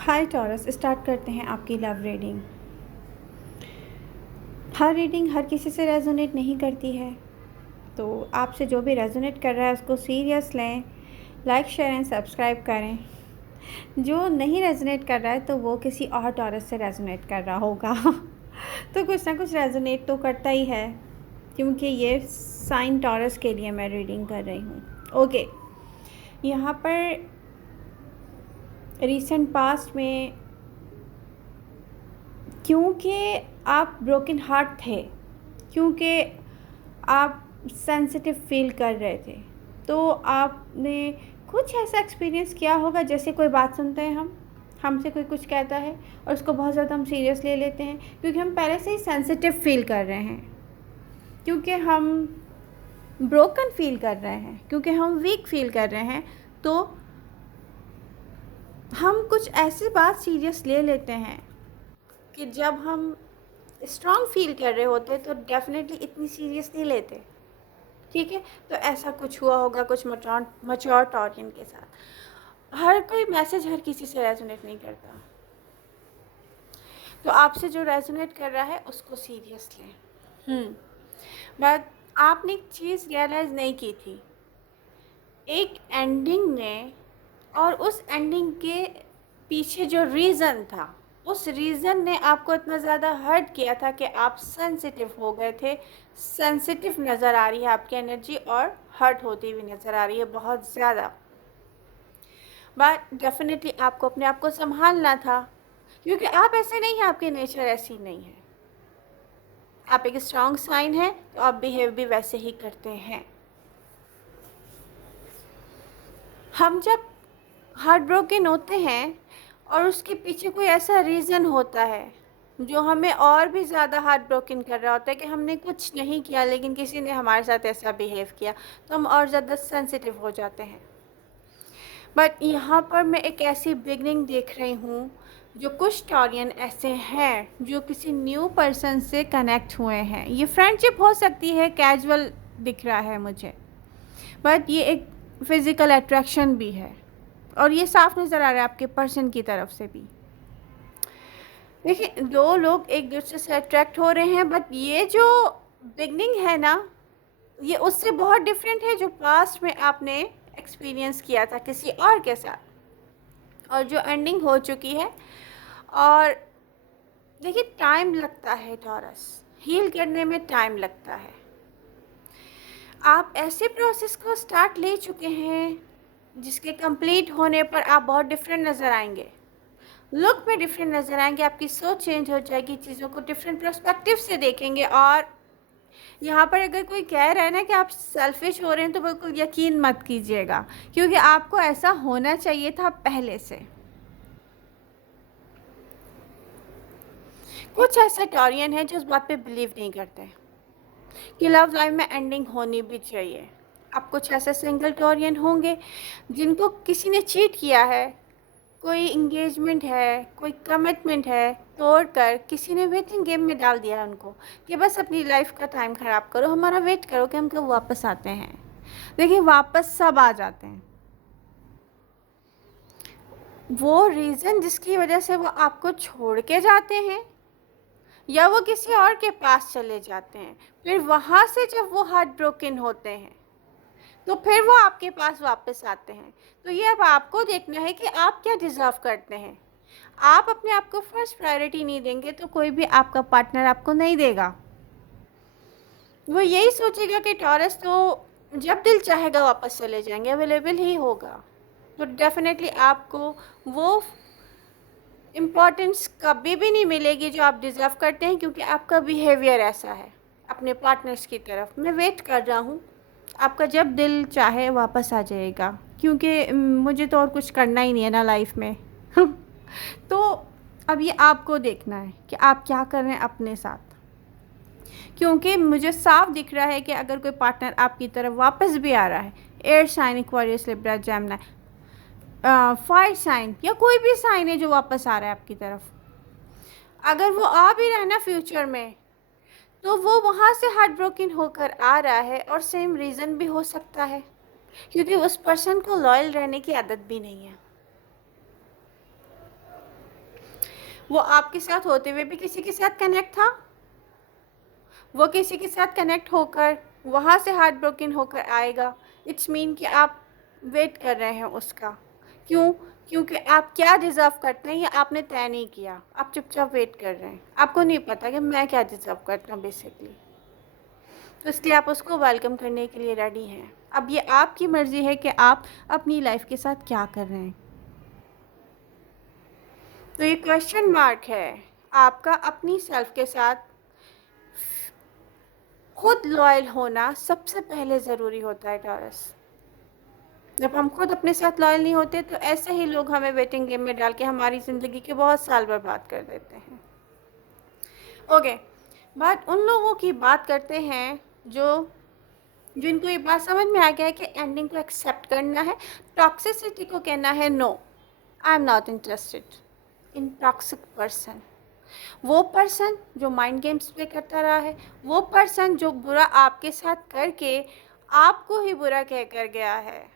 हाय taurus, start करते हैं आपकी लव रीडिंग। हर रीडिंग हर किसी से रेजोनेट नहीं करती है, तो आपसे जो भी रेजोनेट कर रहा है उसको सीरियस लें, लाइक शेयर एंड सब्सक्राइब करें। जो नहीं रेजोनेट कर रहा है तो वो किसी और टॉरस से रेजोनेट कर रहा होगा। तो कुछ ना कुछ रेजोनेट तो करता ही है, क्योंकि ये साइन टॉरस के लिए मैं रीडिंग कर रही हूँ। ओके, यहाँ पर रिसेंट पास्ट में, क्योंकि आप ब्रोकन हार्ट थे, क्योंकि आप सेंसिटिव फील कर रहे थे, तो आपने कुछ ऐसा एक्सपीरियंस किया होगा। जैसे कोई बात सुनते हैं, हमसे कोई कुछ कहता है और उसको बहुत ज़्यादा हम सीरियस ले लेते हैं, क्योंकि हम पहले से ही सेंसिटिव फील कर रहे हैं, क्योंकि हम ब्रोकन फील कर रहे हैं, क्योंकि हम वीक फील कर रहे हैं। तो हम कुछ ऐसी बात सीरियस ले लेते हैं कि जब हम स्ट्रॉन्ग फील कर रहे होते तो डेफिनेटली इतनी सीरियस नहीं लेते। ठीक है, तो ऐसा कुछ हुआ होगा कुछ मच्योर टॉरियन के साथ। हर कोई मैसेज हर किसी से रेजोनेट नहीं करता, तो आपसे जो रेजोनेट कर रहा है उसको सीरियस लें। बट आपने एक चीज़ रियलाइज़ नहीं की थी, एक एंडिंग ने, और उस एंडिंग के पीछे जो रीज़न था, उस रीज़न ने आपको इतना ज़्यादा हर्ट किया था कि आप सेंसिटिव हो गए थे। सेंसिटिव नज़र आ रही है आपकी एनर्जी, और हर्ट होती हुई नज़र आ रही है बहुत ज़्यादा। बट डेफिनेटली आपको अपने आप को संभालना था, क्योंकि आप ऐसे नहीं हैं, आपकी नेचर ऐसी नहीं है। आप एक स्ट्रॉन्ग साइन है, तो आप बिहेव भी वैसे ही करते हैं। हम जब हार्ट ब्रोकन होते हैं और उसके पीछे कोई ऐसा रीज़न होता है जो हमें और भी ज़्यादा हार्ट ब्रोकन कर रहा होता है, कि हमने कुछ नहीं किया लेकिन किसी ने हमारे साथ ऐसा बिहेव किया, तो हम और ज़्यादा सेंसिटिव हो जाते हैं। बट यहाँ पर मैं एक ऐसी बिगनिंग देख रही हूँ, जो कुछ टॉरियन ऐसे हैं जो किसी न्यू पर्सन से कनेक्ट हुए हैं। ये फ्रेंडशिप हो सकती है, कैजुअल दिख रहा है मुझे, बट ये एक फिज़िकल अट्रैक्शन भी है, और ये साफ नज़र आ रहा है आपके पर्सन की तरफ से भी। देखिए, दो लोग एक दूसरे से अट्रैक्ट हो रहे हैं, बट ये जो बिगनिंग है ना, ये उससे बहुत डिफरेंट है जो पास्ट में आपने एक्सपीरियंस किया था किसी और के साथ, और जो एंडिंग हो चुकी है। और देखिए, टाइम लगता है टॉरस, हील करने में टाइम लगता है। आप ऐसे प्रोसेस को स्टार्ट ले चुके हैं जिसके कंप्लीट होने पर आप बहुत डिफरेंट नज़र आएंगे, लुक में डिफरेंट नज़र आएंगे, आपकी सोच चेंज हो जाएगी, चीज़ों को डिफरेंट पर्सपेक्टिव से देखेंगे। और यहाँ पर अगर कोई कह रहा है ना कि आप सेल्फिश हो रहे हैं, तो बिल्कुल यकीन मत कीजिएगा, क्योंकि आपको ऐसा होना चाहिए था पहले से। कुछ ऐसे टॉरियन हैं जो उस बात पे बिलीव नहीं करते कि लव लाइफ में एंडिंग होनी भी चाहिए। अब कुछ ऐसे सिंगल टॉरियन होंगे जिनको किसी ने चीट किया है, कोई इंगेजमेंट है, कोई कमिटमेंट है, तोड़कर किसी ने वेटिंग गेम में डाल दिया है उनको, कि बस अपनी लाइफ का टाइम ख़राब करो, हमारा वेट करो कि हम कब वापस आते हैं। देखिए, वापस सब आ जाते हैं। वो रीज़न जिसकी वजह से वो आपको छोड़ के जाते हैं, या वो किसी और के पास चले जाते हैं, फिर वहाँ से जब वो हार्ट ब्रोकन होते हैं, तो फिर वो आपके पास वापस आते हैं। तो ये अब आपको देखना है कि आप क्या डिज़र्व करते हैं। आप अपने आप को फर्स्ट प्रायोरिटी नहीं देंगे तो कोई भी आपका पार्टनर आपको नहीं देगा। वो यही सोचेगा कि टॉरस तो जब दिल चाहेगा वापस चले जाएंगे, अवेलेबल ही होगा। तो डेफिनेटली आपको वो इम्पोर्टेंस कभी भी नहीं मिलेगी जो आप डिज़र्व करते हैं, क्योंकि आपका बिहेवियर ऐसा है अपने पार्टनर्स की तरफ। मैं वेट कर रहा हूँ, आपका जब दिल चाहे वापस आ जाएगा, क्योंकि मुझे तो और कुछ करना ही नहीं है ना लाइफ में। तो अब ये आपको देखना है कि आप क्या कर रहे हैं अपने साथ, क्योंकि मुझे साफ दिख रहा है कि अगर कोई पार्टनर आपकी तरफ वापस भी आ रहा है, air sign, Aquarius, Libra, Gemini, fire sign, या कोई भी साइन है जो वापस आ रहा है आपकी तरफ, अगर वो आ भी रहा है ना फ्यूचर में, तो वो वहाँ से हार्ट ब्रोकन होकर आ रहा है, और सेम रीज़न भी हो सकता है, क्योंकि उस पर्सन को लॉयल रहने की आदत भी नहीं है। वो आपके साथ होते हुए भी किसी के साथ कनेक्ट था, वो किसी के साथ कनेक्ट होकर वहाँ से हार्ट ब्रोकन होकर आएगा। इट्स मीन कि आप वेट कर रहे हैं उसका। क्यों? क्योंकि आप क्या डिज़र्व करते हैं ये आपने तय नहीं किया, आप चुपचाप वेट कर रहे हैं। आपको नहीं पता कि मैं क्या डिज़र्व करता हूँ बेसिकली, तो इसलिए आप उसको वेलकम करने के लिए रेडी हैं। अब ये आपकी मर्ज़ी है कि आप अपनी लाइफ के साथ क्या कर रहे हैं। तो ये क्वेश्चन मार्क है आपका अपनी सेल्फ के साथ। खुद लॉयल होना सबसे पहले ज़रूरी होता है टॉरस। जब हम खुद अपने साथ लॉयल नहीं होते तो ऐसे ही लोग हमें वेटिंग गेम में डाल के हमारी ज़िंदगी के बहुत साल बर्बाद कर देते हैं। ओके, बात उन लोगों की बात करते हैं जिनको ये बात समझ में आ गया है कि एंडिंग को एक्सेप्ट करना है, टॉक्सिसिटी को कहना है no, I am not interested in toxic person. वो पर्सन जो माइंड गेम्स प्ले करता रहा है, वो पर्सन जो बुरा आपके साथ करके आपको ही बुरा कह कर गया है,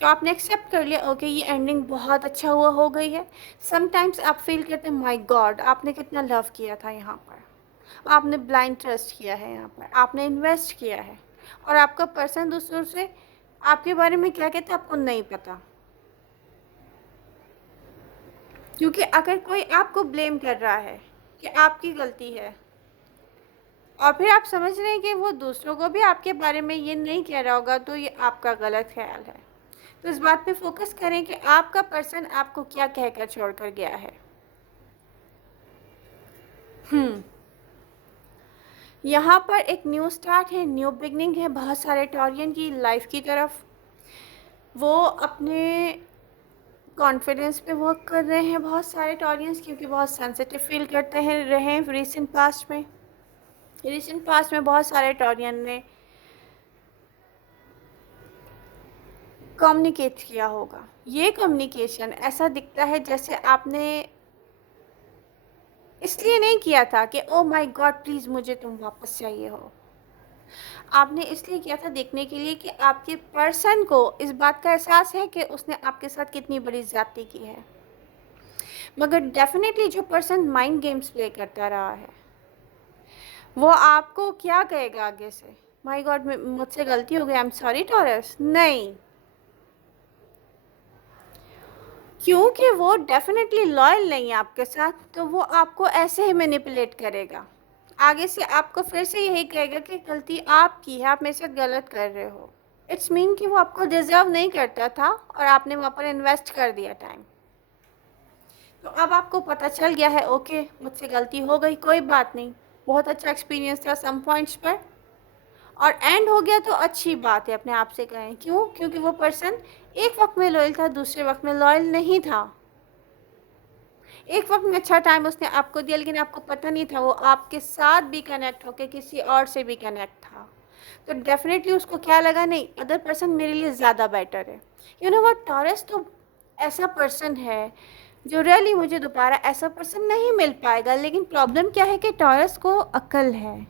तो आपने एक्सेप्ट कर लिया। ओके, ये एंडिंग बहुत अच्छा हुआ हो गई है। समटाइम्स आप फील करते हैं माय गॉड आपने कितना लव किया था यहाँ पर, आपने ब्लाइंड ट्रस्ट किया है यहाँ पर, आपने इन्वेस्ट किया है, और आपका पर्सन दूसरों से आपके बारे में क्या कहता है आपको नहीं पता। क्योंकि अगर कोई आपको ब्लेम कर रहा है कि आपकी गलती है, और फिर आप समझ रहे हैं कि वो दूसरों को भी आपके बारे में ये नहीं कह रहा होगा, तो ये आपका गलत ख्याल है। तो इस बात पे फोकस करें कि आपका पर्सन आपको क्या कहकर छोड़कर गया है। यहाँ पर एक न्यू स्टार्ट है, न्यू बिगनिंग है बहुत सारे टॉरियन की लाइफ की तरफ। वो अपने कॉन्फिडेंस पे वर्क कर रहे हैं बहुत सारे टॉरियंस, क्योंकि बहुत सेंसिटिव फील करते हैं रहे रीसेंट पास्ट में बहुत सारे टॉरियन ने कम्युनिकेट किया होगा। ये कम्युनिकेशन ऐसा दिखता है जैसे आपने इसलिए नहीं किया था कि ओ माय गॉड प्लीज़ मुझे तुम वापस चाहिए हो। आपने इसलिए किया था देखने के लिए कि आपके पर्सन को इस बात का एहसास है कि उसने आपके साथ कितनी बड़ी ज़्यादती की है। मगर डेफिनेटली जो पर्सन माइंड गेम्स प्ले करता रहा है वो आपको क्या कहेगा आगे से, माय गॉड मुझसे गलती हो गई, आई एम सॉरी टॉरस। नहीं, क्योंकि वो डेफिनेटली लॉयल नहीं है आपके साथ, तो वो आपको ऐसे ही मैनिपुलेट करेगा। आगे से आपको फिर से यही कहेगा कि गलती आपकी है, आप मेरे साथ गलत कर रहे हो। इट्स मीन कि वो आपको डिज़र्व नहीं करता था और आपने वहाँ पर इन्वेस्ट कर दिया टाइम। तो अब आपको पता चल गया है ओके मुझसे गलती हो गई, कोई बात नहीं, बहुत अच्छा एक्सपीरियंस था सम पॉइंट्स पर, और एंड हो गया तो अच्छी बात है अपने आप से कहें। क्यों? क्योंकि वो पर्सन एक वक्त में लॉयल था, दूसरे वक्त में लॉयल नहीं था। एक वक्त में अच्छा टाइम उसने आपको दिया, लेकिन आपको पता नहीं था वो आपके साथ भी कनेक्ट होकर किसी और से भी कनेक्ट था। तो डेफिनेटली उसको क्या लगा, नहीं अदर पर्सन मेरे लिए ज़्यादा बेटर है। यू नो व्हाट, टॉरस तो ऐसा पर्सन है जो रियली मुझे दोबारा ऐसा पर्सन नहीं मिल पाएगा। लेकिन प्रॉब्लम क्या है कि टॉरस को अक्ल है,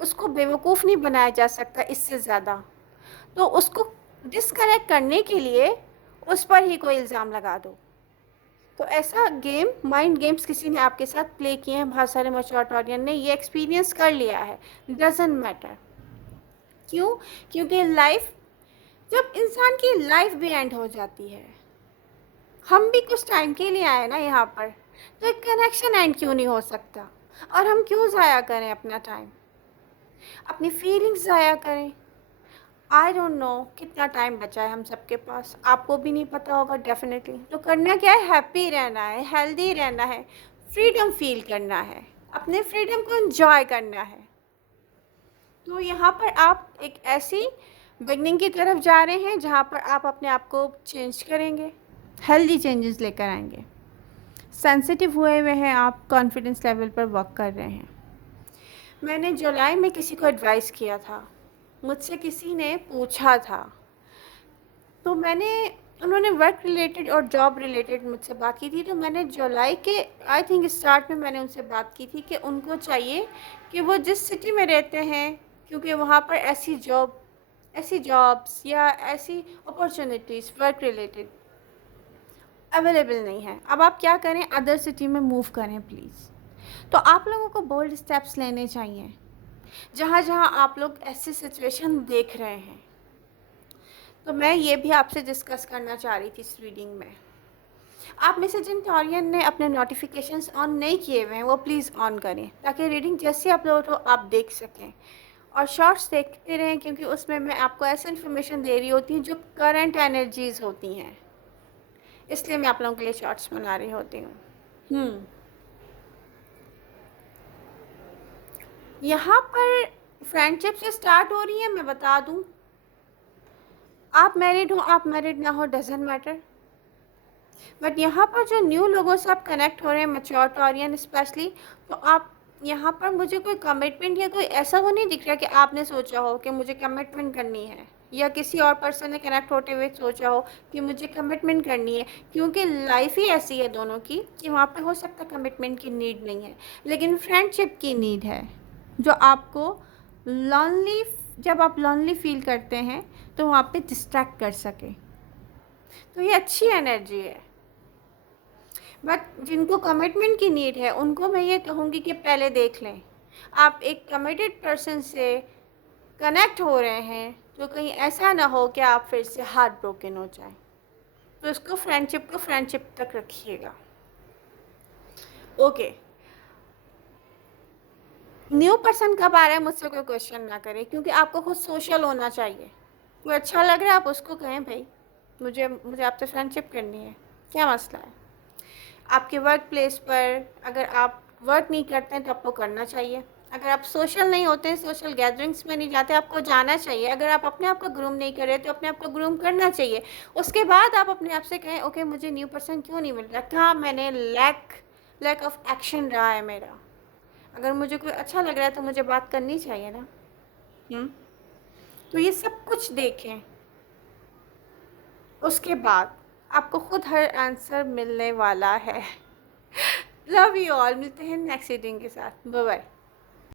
उसको बेवकूफ़ नहीं बनाया जा सकता इससे ज़्यादा। तो उसको डिस्कनेक्ट करने के लिए उस पर ही कोई इल्ज़ाम लगा दो। तो ऐसा गेम, माइंड गेम्स किसी ने आपके साथ प्ले किए हैं, बहुत सारे मैच्योर टॉरियन ने ये एक्सपीरियंस कर लिया है। Doesn't matter. क्यों? क्योंकि लाइफ, जब इंसान की लाइफ भी एंड हो जाती है, हम भी कुछ टाइम के लिए आए ना यहाँ पर, तो एक कनेक्शन एंड क्यों नहीं हो सकता? और हम क्यों ज़ाया करें अपना टाइम, अपनी फीलिंग्स ज़ाया करें? आई डोंट नो कितना टाइम बचा है हम सबके पास, आपको भी नहीं पता होगा डेफिनेटली। तो करना क्या है, हैप्पी रहना है, हेल्दी रहना है, फ्रीडम फील करना है, अपने फ्रीडम को एंजॉय करना है। तो यहाँ पर आप एक ऐसी बिगनिंग की तरफ जा रहे हैं जहाँ पर आप अपने आप को चेंज करेंगे, हेल्दी चेंजेस लेकर आएंगे। सेंसिटिव हुए हुए हैं आप, कॉन्फिडेंस लेवल पर वर्क कर रहे हैं। मैंने जुलाई में किसी को एडवाइस किया था, मुझसे किसी ने पूछा था, तो उन्होंने वर्क रिलेटेड और जॉब रिलेटेड मुझसे बात की थी। तो मैंने जुलाई के आई थिंक स्टार्ट में मैंने उनसे बात की थी कि उनको चाहिए कि वो जिस सिटी में रहते हैं, क्योंकि वहाँ पर ऐसी जॉब्स या ऐसी अपॉर्चुनिटीज़ वर्क रिलेटेड अवेलेबल नहीं है। अब आप क्या करें, अदर सिटी में मूव करें प्लीज़। तो आप लोगों को बोल्ड स्टेप्स लेने चाहिए जहाँ जहाँ आप लोग ऐसी सिचुएशन देख रहे हैं। तो मैं ये भी आपसे डिस्कस करना चाह रही थी इस रीडिंग में। आप में से जिन टॉरियन ने अपने नोटिफिकेशंस ऑन नहीं किए हुए हैं वो प्लीज़ ऑन करें, ताकि रीडिंग जैसे अपलोड हो आप देख सकें। और शॉर्ट्स देखते रहें, क्योंकि उसमें मैं आपको ऐसी इन्फॉर्मेशन दे रही होती हूँ जो करंट एनर्जीज़ होती हैं, इसलिए मैं आप लोगों के लिए शॉर्ट्स बना रही होती हूँ। यहाँ पर फ्रेंडशिप से स्टार्ट हो रही है, मैं बता दूँ। आप मैरिड हो, आप मैरिड ना हो, डजेंट मैटर। बट यहाँ पर जो न्यू लोगों से आप कनेक्ट हो रहे हैं, मैच्योर टॉरियन स्पेशली, तो आप यहाँ पर मुझे कोई कमिटमेंट या कोई ऐसा वो नहीं दिख रहा कि आपने सोचा हो कि मुझे कमिटमेंट करनी है, या किसी और पर्सन ने कनेक्ट होते हुए सोचा हो कि मुझे कमिटमेंट करनी है। क्योंकि लाइफ ही ऐसी है दोनों की कि वहाँ पे हो सकता है कमिटमेंट की नीड नहीं है, लेकिन फ्रेंडशिप की नीड है, जो आपको लॉनली, जब आप लॉनली फील करते हैं तो वहाँ पे डिस्ट्रैक्ट कर सके। तो ये अच्छी एनर्जी है। बट जिनको कमिटमेंट की नीड है उनको मैं ये कहूँगी कि पहले देख लें। आप एक कमिटेड पर्सन से कनेक्ट हो रहे हैं तो कहीं ऐसा ना हो कि आप फिर से हार्ट ब्रोकन हो जाए। तो इसको फ्रेंडशिप को फ्रेंडशिप तक रखिएगा। ओके, न्यू पर्सन कब आ रहा है मुझसे कोई क्वेश्चन ना करें, क्योंकि आपको खुद सोशल होना चाहिए। कोई अच्छा लग रहा है आप उसको कहें भाई मुझे मुझे आपसे फ्रेंडशिप करनी है, क्या मसला है। आपके वर्क प्लेस पर अगर आप वर्क नहीं करते हैं तो आपको करना चाहिए। अगर आप सोशल नहीं होते, सोशल गैदरिंग्स में नहीं जाते, आपको जाना चाहिए। अगर आप अपने आप को ग्रूम नहीं कर रहे तो अपने आप को ग्रूम करना चाहिए। उसके बाद आप अपने आप से कहें ओके मुझे न्यू पर्सन क्यों नहीं मिल रहा, कहाँ मैंने लैक ऑफ एक्शन रहा है मेरा। अगर मुझे कोई अच्छा लग रहा है तो मुझे बात करनी चाहिए ना। तो ये सब कुछ देखें, उसके बाद आपको खुद हर आंसर मिलने वाला है। लव यू ऑल, मिलते हैं नेक्स्ट रीडिंग के साथ। Bye bye.